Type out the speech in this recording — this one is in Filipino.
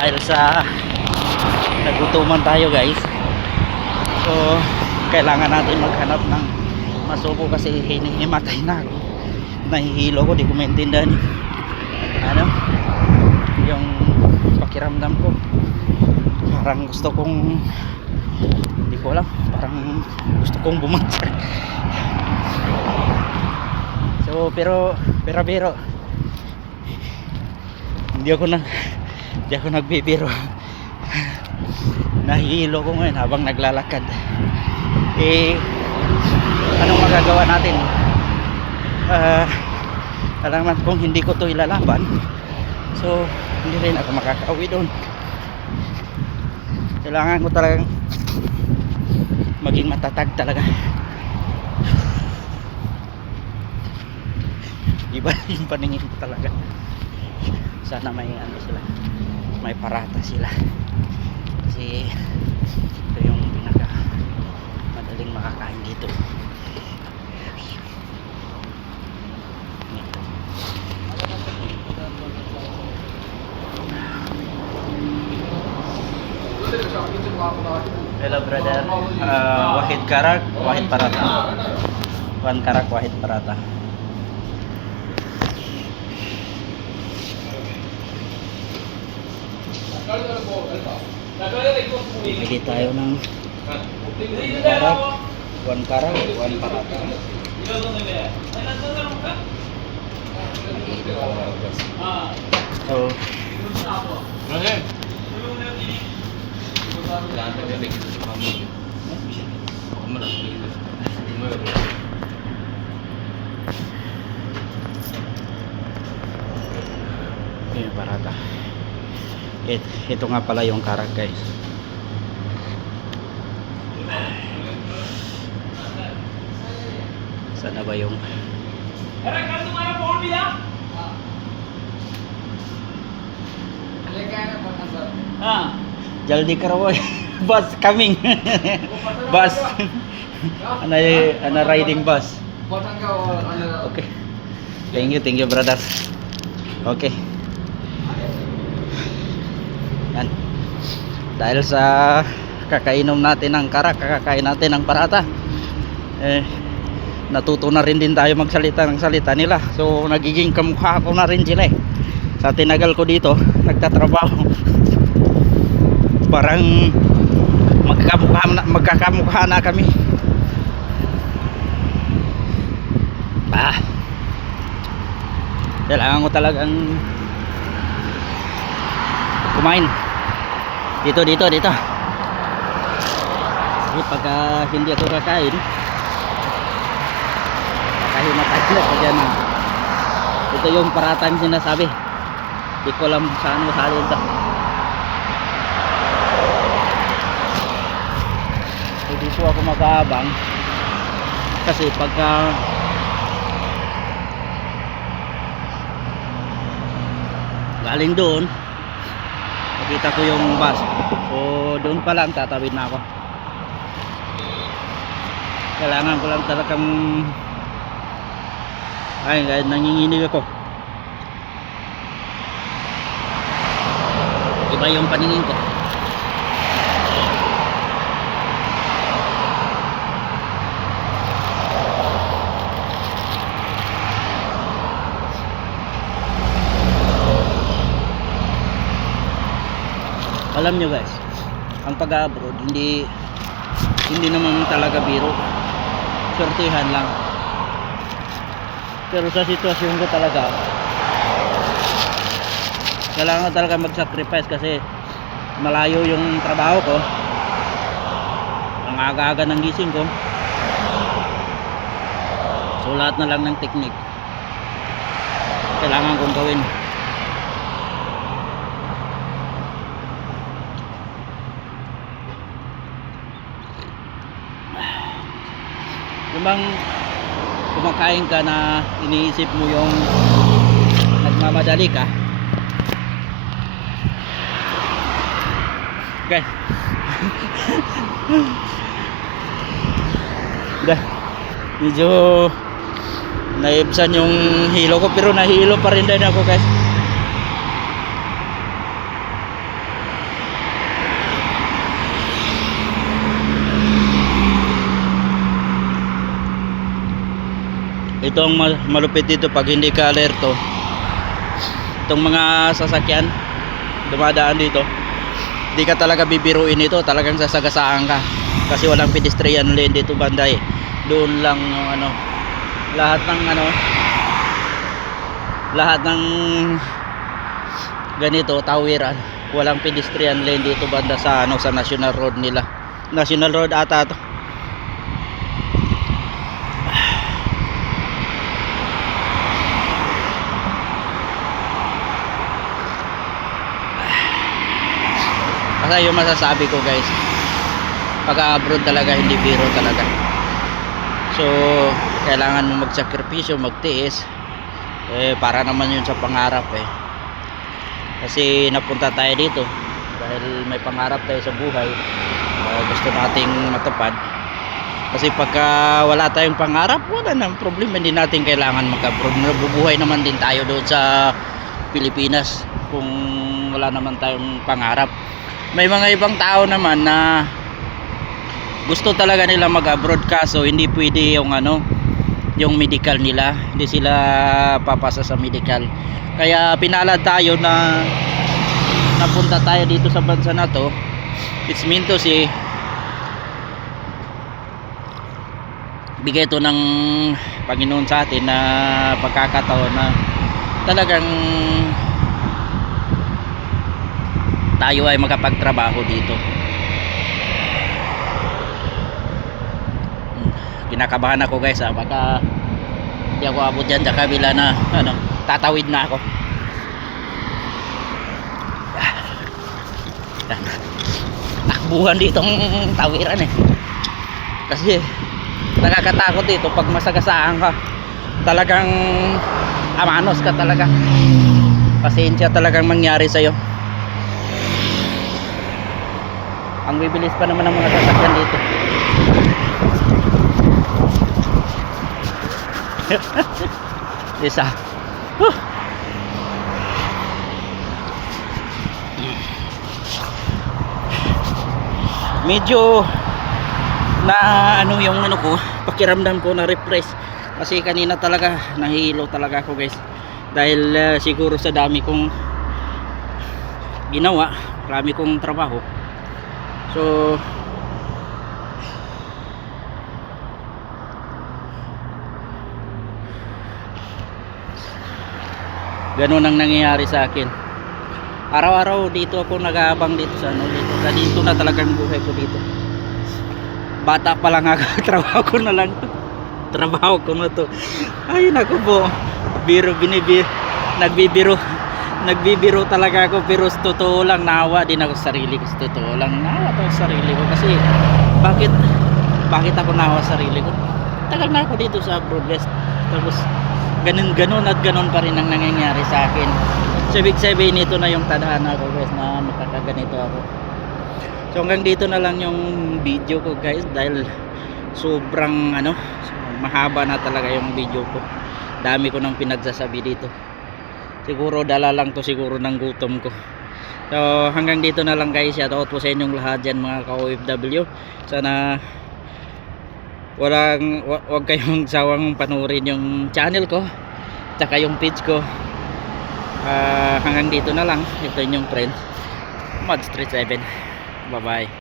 dahil sa nagutuman tayo guys. So kailangan natin maghanap ng masuko kasi hinihimatay na ako, nahihilo ko, di ko maintindihan ano yung pakiramdam ko. Parang gusto kong, hindi ko alam, parang gusto kong bumagsak. So pero hindi ako nagbibiro. Nahihilo ko ngayon habang naglalakad. Anong magagawa natin? Alam naman kung hindi ko to ilalaban, so hindi rin ako makakauwi doon. Kailangan ko talagang maging matatag talaga. Iba yung paningin ko talaga. Sana may ano sila, may parata sila, kasi ito yung pinaka madaling makakain dito. Hello brother, wahid karak, wahid parata. One karak, wahid parata. Bili tayo ng karak, one karak, one parata. So yung parata. Ito nga pala yung karak guys. Sana ba yung jaldi karo bus coming. Bus ana riding bus. Okay, thank you brother. Okay, yan, dahil sa kakainom natin ng karak, kakakain natin ng parata, natuto na rin din tayo magsalita ng salita nila. So nagiging kamukha ko na rin sila sa tinagal ko dito nagtatrabaho. Parang magkakamukha na kami. Kailangan ko talagang kumain dito. Kasi pagka hindi ako kakain, kahimatay na ko dyan. Ito yung parata yung sinasabi. Di ko alam saan mo salin ito. So dito ako mag-aabang kasi pagka galing doon nakita ko yung bus, so doon pa lang tatawid na ako. Kailangan ko lang talagang kahit nanginginig ako. Iba yung paningin ko. Alam nyo guys, ang pag-abroad hindi naman talaga biro, sortihan lang. Pero sa sitwasyon ko talaga kailangan talaga mag-sacrifice kasi malayo yung trabaho ko, ang aga-aga ng gising ko, so lahat na lang ng technique kailangan kong gawin. Yung bang kumakain ka na iniisip mo yung nagmamadali ka. Okay. Medyo naibsan yung hilo ko, pero nahilo pa rin din ako guys. Ito ang malupit dito pag hindi ka alerto. Itong mga sasakyan dumadaan dito, hindi ka talaga bibiruin ito, talagang sasagasaan ka kasi walang pedestrian lane dito banda eh. Doon lang yung ano, lahat ng ganito tawiran, walang pedestrian lane dito banda sa ano, sa National Road nila. National Road ata to. Kasi yung masasabi ko guys, pag abroad talaga hindi biro talaga. So kailangan mo magsakripisyo, magtiis para naman yun sa pangarap kasi napunta tayo dito dahil may pangarap tayo sa buhay, gusto nating matupad. Kasi pagka wala tayong pangarap, wala nang problema, hindi natin kailangan mag-abroad. Nabubuhay naman din tayo doon sa Pilipinas kung wala naman tayong pangarap. May mga ibang tao naman na gusto talaga nila mag-abroad kaso hindi pwede yung ano, yung medical nila, hindi sila papasa sa medical. Kaya pinalad tayo na napunta tayo dito sa bansa na to. It's meant to say, bigay to ng Panginoon sa atin na pagkakataon na talagang tayo ay makapagtrabaho dito. Kinakabahan ako guys baka hindi ako abot dyan sa kabila na ano, tatawid na ako. Takbuhan ditong tawiran kasi nakakatakot dito pag masagasaan ka, talagang amanos ka talaga, pasensya talagang mangyari sa'yo. Ang bibilis pa naman ng mga sasakyan dito. Isa. Medyo na ano yung ano ko, pakiramdam ko na refresh kasi kanina talaga nahihilo talaga ako guys dahil siguro sa dami kong ginawa, marami kong trabaho. So ganun ang nangyayari sa akin. Araw-araw dito ako nag-aabang dito sa ano, dito na talagang buhay ko dito. Bata pa lang ako, trabaho ko na lang to. Trabaho ko na to. Ay naku po, nagbibiro talaga ako, pero totoo lang, naawa din ako sa sarili ko. Totoo lang, naawa ako sa sarili ko kasi bakit ako naawa sa sarili ko? Tagal na ako dito sa abroad guys, tapos ganun at ganun pa rin ang nangyayari sa akin. So ibig sabihin nito na yung tadhana ko guys na makakaganito ako. So hanggang dito na lang yung video ko guys dahil sobrang ano, mahaba na talaga yung video ko. Dami ko nang pinagsasabi dito. Siguro dala lang to siguro ng gutom ko. So hanggang dito na lang guys. Shoutout po sa inyong lahat dyan mga ka-OFW. Sana wag kayong sawang panurin yung channel ko tsaka yung page ko. Hanggang dito na lang. Ito yung friend Mod Street 7. Bye bye.